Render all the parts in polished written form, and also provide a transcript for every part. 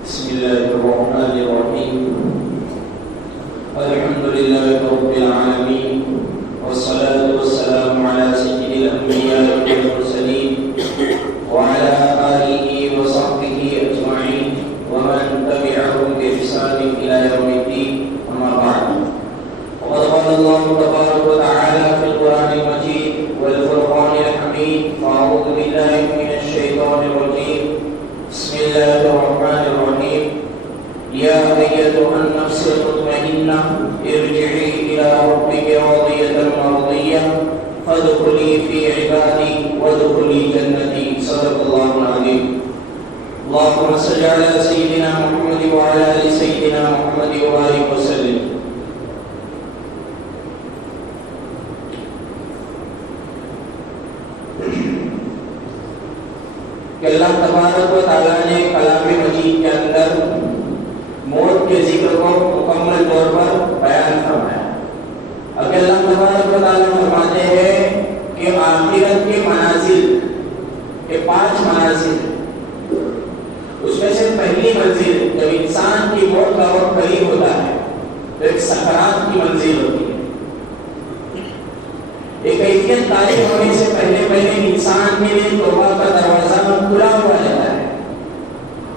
بسم الله الرحمن الرحيم. الحمد لله رب العالمين، والصلاة والسلام على سيد الأنبياء والمرسلين وعلى آله وصحبه أجمعين ومن تبعهم بإحسان إلى يوم الدين. أما بعد، وقد قال الله تبارك وتعالى في القرآن المجيد والفرقان الحميد: أعوذ بالله من الشيطان الرجيم. بسم الله الرحمن الرحيم. يا أيتها النفس المطمئنة ارجعي إلى ربك راضية مرضية فادخلي في عبادي وادخلي جنتي. صدق الله العظيم. اللهم صل على سيدنا محمد وعلى آل سيدنا محمد وبارك وسلم. کہ اللہ تبارک و تعالیٰ نے کلام مجید کے اندر موت کے ذکر کو مکمل طور پر بیان فرمایا. اگر اللہ تبارک و تعالیٰ فرماتے ہیں کہ آخرت کے منازل کے 5 منازل، اس میں سے پہلی منزل جب انسان کی موت کا وقت قریب ہوتا ہے تو ایک سکرات کی منزل ہوتی ہے. ایک کیفیت طاری ہونے سے پہلے انسان کے لیے توبہ کا دروازہ کھلا ہوا رہتا ہے،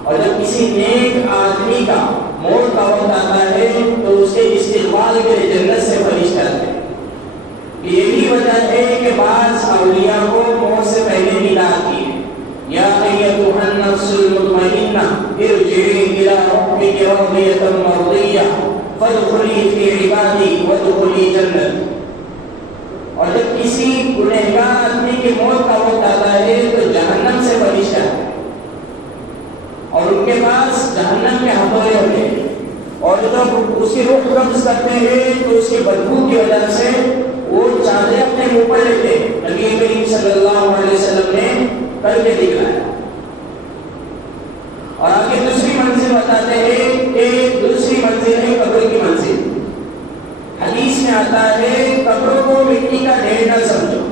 اور جب کسی نیک آدمی کا موت کا وقت آتا ہے تو اس کے استقبال کے لیے جنت سے فرشتے آتے ہیں. یہی وجہ ہے کہ بعض اولیاء کو موت سے پہلے ندا آتی ہے: یا ایتھا النفس المطمئنہ ارجعی الی ربک راضیۃ مرضیہ فادخلی فی عبادی وادخلی جنتی. اور جب کسی گنہگار آدمی کی موت کا وقت آتا ہے تو جہنم سے فرشتے آتے ہیں اور ان کے پاس جہنم کے ہتھوڑے ہوتے ہیں، اور جب اس کی روح قبض کرتے ہیں تو اس کی بدبو کی وجہ سے وہ چادریں اپنے منہ پر لیتے ہیں. نبی کریم صلی اللہ علیہ وسلم نے کر کے دکھلایا. اور آگے دوسری منزل بتاتے ہیں کہ دوسری منزل ہے قبر کی منزل. حدیث میں آتا ہے قبروں کو مٹی کا ڈھیر نہ سمجھو،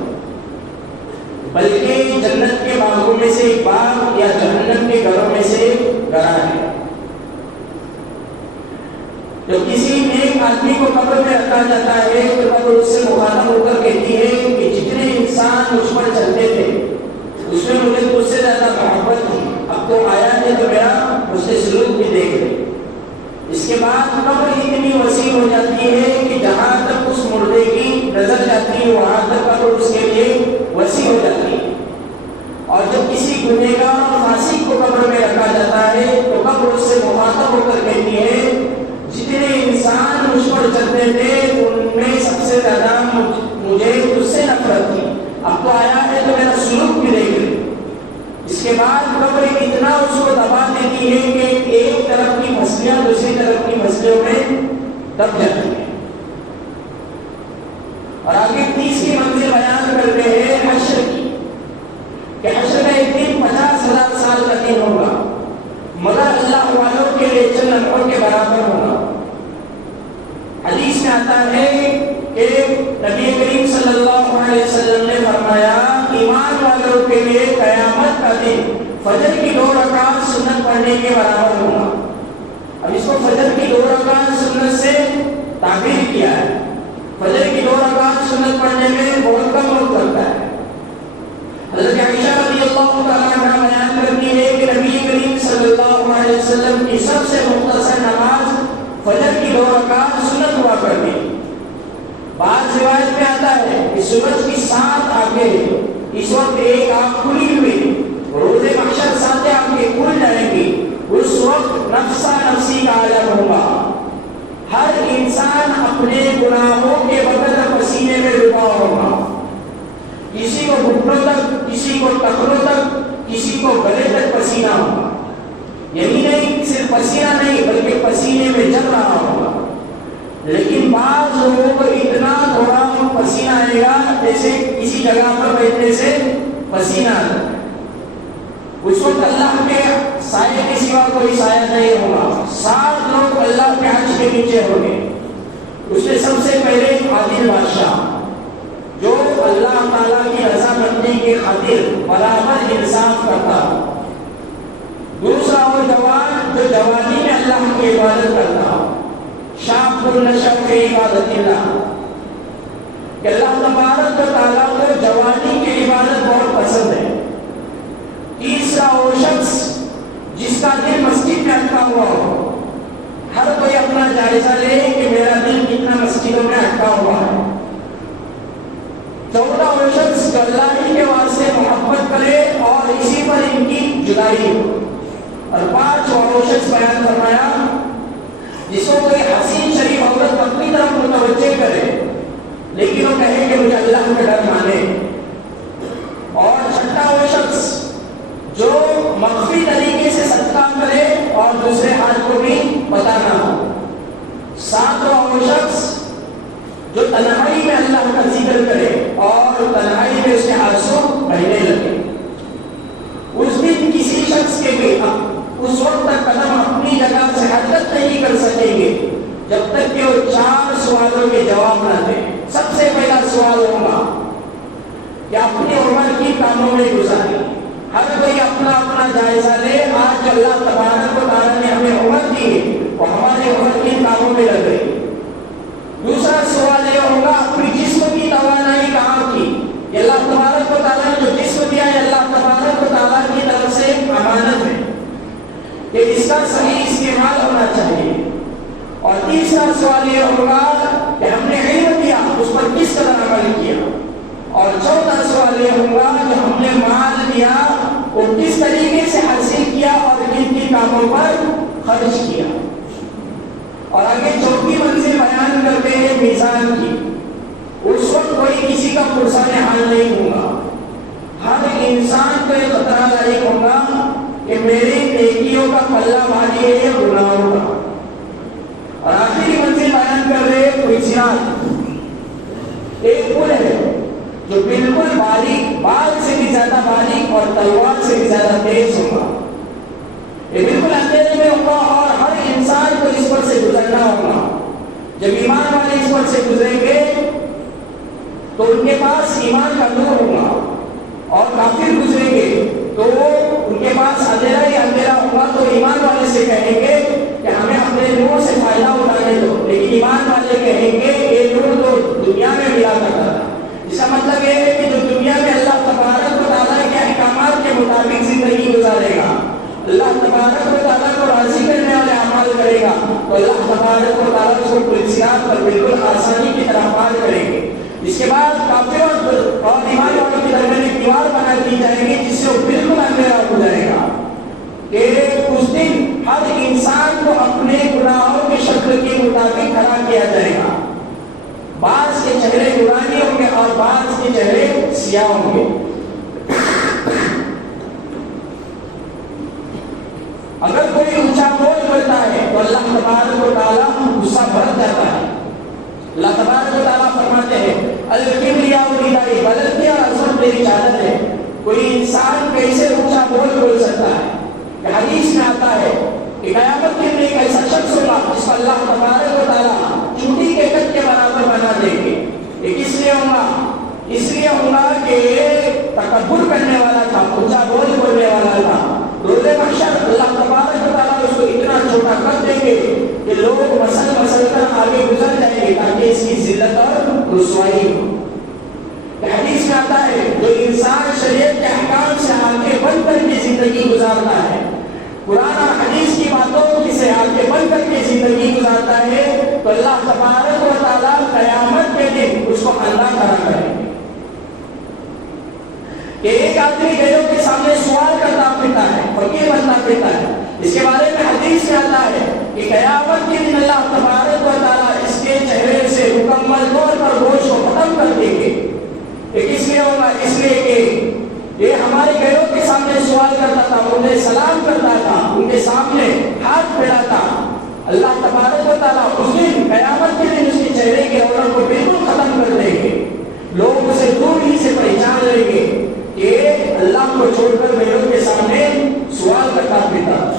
بلکہ جنت کے باغوں میں سے ایک باغ یا جہنم کے گھروں میں سے ایک گھر ہے. جب کسی نیک آدمی کو قبر میں رکھا جاتا ہے تو قبر اس سے مخاطب ہو کر کہتی ہے کہ جتنے انسان مجھ پر چلتے تھے اس میں مجھے تجھ سے زیادہ محبت تھی، اب تو آیا ہے تو میرا اس سے سلوک بھی دیکھ لے. اس کے بعد قبر اتنی وسیع ہو جاتی ہے کہ جہاں تک اس مردے کی نظر جاتی ہے وہاں تک قبر اس کے لیے وسیع ہو جاتی ہے. اور جب کسی گنہگار اور فاسق کو قبر میں رکھا جاتا ہے تو قبر اس سے مخاطب ہو کر کہتی ہے جتنے انسان مجھ پر چلتے تھے ان میں سب سے زیادہ مجھے تجھ سے نفرت تھی، اب تو آیا ہے تو میرا سلوک بھی دیکھ لے. اس کے بعد قبر اتنا اس کو دبا دیتی ہے کہ ایک طرف کی پھسلیاں دوسری طرف کی پھسلیوں میں دب جاتی ہیں. اور آگے تیسری منزل بیان کرتے ہیں حشر کی، کہ حشر کا ایک دن 50,000 سال کا دن ہوگا، مگر اللہ والوں کے لیے چند لمحوں کے برابر ہوگا. حدیث میں آتا ہے کہ نبی کریم صلی اللہ علیہ وسلم نے فرمایا ایمان والوں کے لیے قیامت کا دن فجر کی 2 رکعت سنت پڑھنے کے برابر ہوگا. اب اس کو فجر کی 2 رکعت سنت سے تعبیر کیا ہے. فجر کی 2 رکعت سنت پڑھنے میں بہت کم وقت لگتا ہے. حضرت عائشہ رضی اللہ تعالیٰ عنہ بیان کرتی ہے کہ نبی کریم صلی اللہ علیہ وسلم کی سب سے مختصر نماز فجر کی 2 رکعت سنت ہوا کرتی. بعض روایت میں آتا ہے کہ سورج کی 7 آنکھیں اس وقت ایک آنکھ کھلی ہوئی، روز محشر 7 آنکھیں کھل جائیں گی. اس وقت نفسا نفسی کا عالم ہوگا. ہر انسان اپنے گناہوں کے بغیر پسینے میں ڈوبا ہوگا. کسی کو گھٹنوں تک، کسی کو ٹخنوں تک، کسی کو گلے تک پسینہ ہوگا. یہی نہیں صرف پسینہ نہیں بلکہ پسینے میں جل رہا ہوگا. لیکن بعض لوگوں کو اتنا تھوڑا پسینہ آئے گا جیسے کسی جگہ پر بیٹھنے سے پسینہ آتا ہے. اس وقت اللہ کے سائے کے سوا کوئی سایہ نہیں ہوگا. 7 لوگ اللہ کے عرش کے نیچے ہوں گے. اس میں سب سے پہلے عادل بادشاہ جو اللہ تعالیٰ کی رضا مندی کے خاطر برابر انصاف کرتا. دوسرا وہ جوان جو جوانی میں اللہ کی عبادت کرتا ہو، شاب النشأ فی عبادت اللہ، کہ اللہ تبارک و تعالیٰ کو جوانی کی عبادت بہت پسند ہے۔ تیسرا وہ شخص جس کا دل مسجد میں اٹکا ہوا ہو، ہر کوئی اپنا جائزہ لے کہ میرا دل کتنا مسجدوں میں اٹکا ہوا ہے۔ چوتھا وہ شخص جو اللہ ہی کے واسطے محبت کرے اور اسی پر ان کی جدائی ہو۔ اور پانچواں وہ شخص بیان فرمایا جس کو کوئی حسین شریف عورت اپنی طرف متوجہ کرے لیکن وہ کہے کہ مجھے اللہ کا ڈر مانے۔ اور چھٹا وہ شخص جو مخفی طریقے سے صدقہ کرے اور دوسرے ہاتھ کو بھی پتہ نہ ہو۔ ساتواں وہ شخص جو تنہائی میں اللہ کا ذکر کرے اور تنہائی میں اس کے آنسو بہنے لگے۔ اس دن کسی شخص کے بھی اس وقت تک قدم اپنی جگہ سے حرکت نہیں کر سکیں گے جب تک کہ وہ 4 سوالوں کے جواب نہ دیں۔ سب سے پہلا سوال ہوگا کہ اپنی عمر کی کاموں میں گزاری۔ ہر کوئی اپنا اپنا جائزہ لے، آج اللہ تبارک و تعالیٰ نے ہمیں عمر دی اور ہمارے عمر کی کاموں میں لگ گئی۔ دوسرا سوال یہ ہوگا اپنی جسم کی توانائی کہاں کی؟ اللہ تبارک و تعالیٰ نے جو جسم دیا ہے اللہ تبارک و تعالیٰ کی طرف سے امانت ہے کہ اس کا صحیح استعمال ہونا چاہیے۔ اور تیسرا سوال یہ ہوگا کہ ہم نے علم دیا اس پر کس طرح عمل کیا۔ اور چوتھا سوال یہ ہوگا کہ ہم نے مال دیا وہ کس طریقے سے حاصل کیا اور کن کن کاموں پر خرچ کیا۔ اور آگے چوتھی منزل بیان کرتے ہیں میزان کی۔ اس وقت کوئی کسی کا پرسان حال نہیں ہوگا، ہر انسان کو یہ خطرہ لاحق ہوگا کہ میری نیکیوں کا پلہ بھاری ہے یا گناہوں کا۔ اور آخری منزل بیان کر رہے کوئی صراط، ایک پل ہے جو بالکل باریک، بال سے بھی زیادہ باریک اور تلوار سے بھی زیادہ تیز ہوگا۔ یہ بالکل اندھیرے میں ہوگا اور ہر انسان کو اس پر سے گزرنا ہوگا۔ جب ایمان والے اس پر سے گزریں گے تو ان کے پاس ایمان کا نور ہوگا، اور کافر گزریں گے تو ان کے پاس اندھیرا ہی اندھیرا ہوگا۔ تو ایمان والے سے کہیں گے کہ ہمیں اپنے نور سے فائدہ اٹھانے دو، لیکن ایمان والے کہیں گے یہ نور تو دنیا میں ملا کرتا ہے۔ اس کا مطلب یہ ہے کہ جو دنیا میں اللہ تبارک و تعالیٰ کے احکامات کے مطابق زندگی گزارے گا، اللہ تبارک و تعالیٰ کو راضی کرنے والے اعمال کرے گا، تو اللہ تبارک و تعالیٰ اس کو پرسیات پر بالکل آسانی کی طرح پار کریں گے۔ اس کے بعد کافروں اور ایمان والوں کے درمیان ایک دیوار بنا دی جائے گی جس سے وہ بالکل اندھیرا ہو جائے گا کہ اس دن ہر انسان کو اپنے گناہوں کی شکل کے مطابق کھڑا کیا جائے گا۔ بعض کے چہرے نورانی ہوں گے اور بعض کے چہرے سیاہ ہوں گے۔ اگر کوئی اونچا بول بولتا ہے تو اللہ تبارک و تعالیٰ غصہ بھڑک جاتا ہے۔ اللہ تبارک و تعالیٰ فرماتے ہیں الکبریاء ردائی، بلندی اور عظمت میری چادر ہے۔ کوئی انسان کیسے اونچا بول سکتا ہے؟ کہ حدیث میں آتا ہے کہ قیامت کے دن ایک ایسا شخص ہوگا جس کو اللہ تبارک و تعالیٰ چونٹی کے قد کے برابر بنا دیں گے۔ یہ کس لیے ہوگا؟ اس لیے ہوگا کہ تکبر کرنے والا تھا، اونچا بول بولنے والا تھا۔ روز محشر اللہ تبارک و تعالیٰ اس کو اتنا چھوٹا کر دیں گے کہ لوگ مسل کر آگے گزر جائیں گے تاکہ اس کی ذلت اور رسوائی ہو۔ حدیث میں آتا ہے جو انسان شریعت کے احکام سے آنکھیں بند کر کے زندگی گزارتا ہے، قرآن اور حدیث کی باتوں سے آنکھیں بند کر کے زندگی گزارتا ہے، تو اللہ تبارک و تعالیٰ قیامت کے دن اس کو اللہ کھڑا کرے گا۔ کہ ایک آدمی غیروں کے سامنے سوال کرتا پھرتا ہے، فقیر بنتا پھرتا ہے۔ اس کے بارے میں حدیث میں آتا ہے کہ قیامت کے دن اللہ تبارک و تعالیٰ اس کے چہرے سے مکمل طور پر گوشت کو ختم کر دیں گے۔ کس لیے ہوگا؟ اس لیے کہ یہ ہمارے غیروں کے سامنے سوال کرتا تھا، انہیں سلام کرتا تھا، ان کے سامنے ہاتھ پھیلاتا۔ اللہ تبارک و تعالیٰ اس دن قیامت کے دن اس کے چہرے کے رونق کو بالکل ختم کر دیں گے۔ لوگ اسے دور ہی سے پہچان لیں گے کہ اللہ کو چھوڑ کر غیروں کے سامنے سوال کرتا پھرتا۔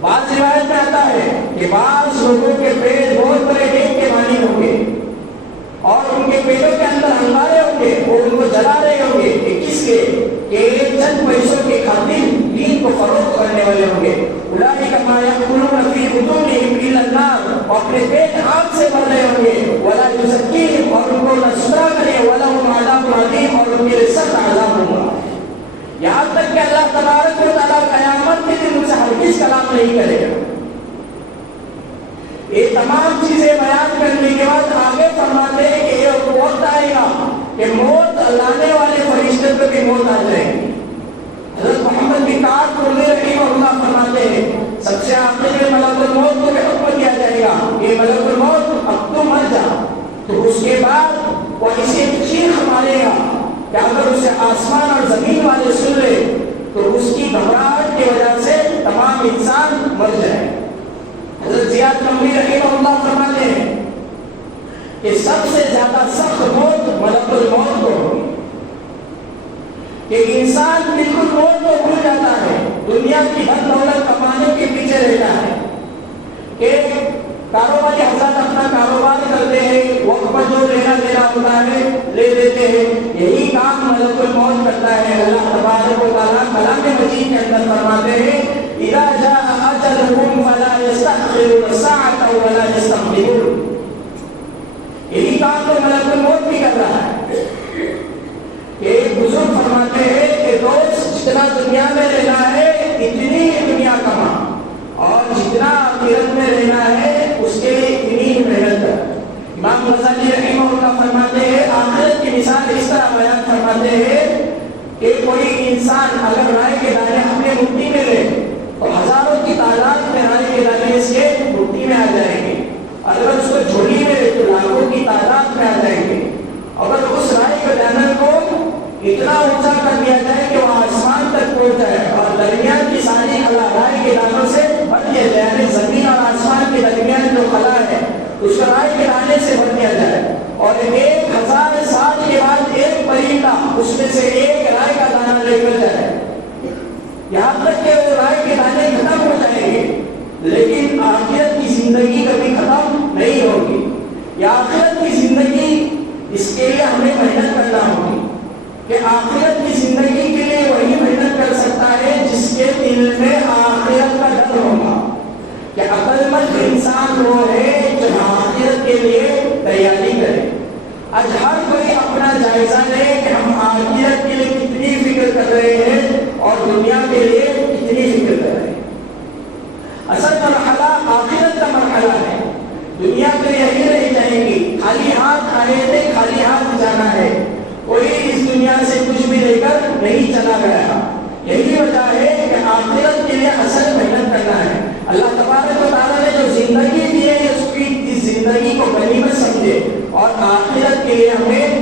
بعض روایت میں آتا ہے کہ بعض لوگوں کے پیٹ بہت بڑے ڈیگ کے مانند ہوں گے اور ان کے پیٹوں کے اندر انگارے ہوں گے، وہ ان کو جلا رہے ہوں گے کہ کس کے؟ کہ چند پیسوں کے خاطر دین کو فروغ کرنے والے ہوں گے. اولئک ما یأکلون فی بطونہم الا النار، اور اپنے پیٹ آگ سے بھر رہے ہوں گے. ولا یزکیہم، اور ان کو نہ ستھرا کرے. ولہم عذاب علیم، اور ان کے لیے سخت عذاب ہوگا. یہاں تک کہ اللہ تبارک و تعالیٰ قیامت کے دن ان سے ہرگز کلام نہیں کرے گا. یہ تمام چیزیں بیان کرنے کے بعد آگے فرماتے ہیں کہ یہ وقت آئے گا کہ موت لانے والے فرشتے پہ بھی موت آ جائے گی. حضرت محمد بن کعب رحمہ اللہ فرماتے ہیں سب سے آخر میں ملک الموت کو بھی حکم دیا جائے گا کہ ملک الموت اب تو مر جا. تو اس کے بعد وہ اسے چیخ مارے گا کہ اگر اسے آسمان اور زمین والے سن لے تو اس کی گھبراہٹ کی وجہ سے تمام انسان مر جائے. حضرت زیاد نبوی رحمہ اللہ فرماتے ہیں کہ سب سے زیادہ سخت موت ملک الموت کو ہوگی. کہ انسان بالکل موت کو بھول جاتا ہے، دنیا کی دھن دولت کمانے کے پیچھے رہتا ہے. کہ کاروباری حضرات اپنا کاروبار کرتے ہیں، وقت پر جو لینا دینا ہوتا ہے لے دیتے ہیں. یہی کام ملک الموت کرتا ہے. اللہ تبارک و تعالیٰ کلام مجید کے اندر فرماتے ہیں اذا جاء اجلهم فلا يستأخرون ساعة ولا يستقدمون. یہی کام تو ملک الموت بھی کر رہا ہے. کہ بزرگ فرماتے ہیں کہ دوست جتنا دنیا میں رہنا ہے اتنی دنیا کما، اور جتنا آخرت میں رہنا ہے اس کے لیے اتنی محنت کر. امام غزالی رحمہ اللہ فرماتے ہیں آخرت کی مثال اس طرح بیان فرماتے ہیں کہ کوئی انسان اگر رائے کے دانے اپنے مٹھی میں لے تو ہزاروں کی تعداد میں رائے کے دانے اس کے مٹھی میں آ جائیں گے. اگر اس کو جھولی میں لے تو لاکھوں کی تعداد میں آ جائیں گے. اگر اس رائے کے دانے کو اتنا اونچا کر دیا جائے کہ وہ آسمان تک پہنچ جائے اور درمیان کی ساری خلا رائے کے دانوں سے بھر دیا جائے، یعنی زمین اور آسمان کے درمیان جو خلا ہے اس کو رائے کے دانے سے بھر دیا جائے، اور 1000 سال کے بعد ایک پرندہ اس میں سے ایک رائے کا دانہ لے کر جائے. یہاں تک کہ وہ رائے کے دانے ختم ہو جائیں گے، لیکن آخرت کی زندگی کبھی ختم نہیں ہوگی. یہ آخرت کی زندگی، اس کے لیے ہمیں محنت کرنا ہوگی. کہ آخرت کی زندگی کے لیے وہی محنت کر سکتا ہے جس کے دل میں آخرت کا ڈر ہوگا. کہ عقل مند انسان وہ ہے جو آخرت کے لیے تیاری کرے. آج ہر کوئی اپنا جائزہ لے کہ ہم آخرت کے لیے کتنی فکر کر رہے ہیں اور دنیا کے لیے کتنی فکر کر رہے ہیں. اصل مرحلہ آخرت کا مرحلہ ہے. دنیا کے لیے یہی رہ جائیں گی، خالی ہاتھ آئے تھے خالی ہاتھ جانا ہے. کوئی اس دنیا سے کچھ بھی لے کر نہیں چلا گیا. یہی وجہ ہے کہ آخرت کے لیے اصل محنت کرنا ہے. اللہ تبارک و تعالیٰ نے جو زندگی دی ہے اس کی اس زندگی کو غنیمت سمجھے اور آخرت کے لیے ہمیں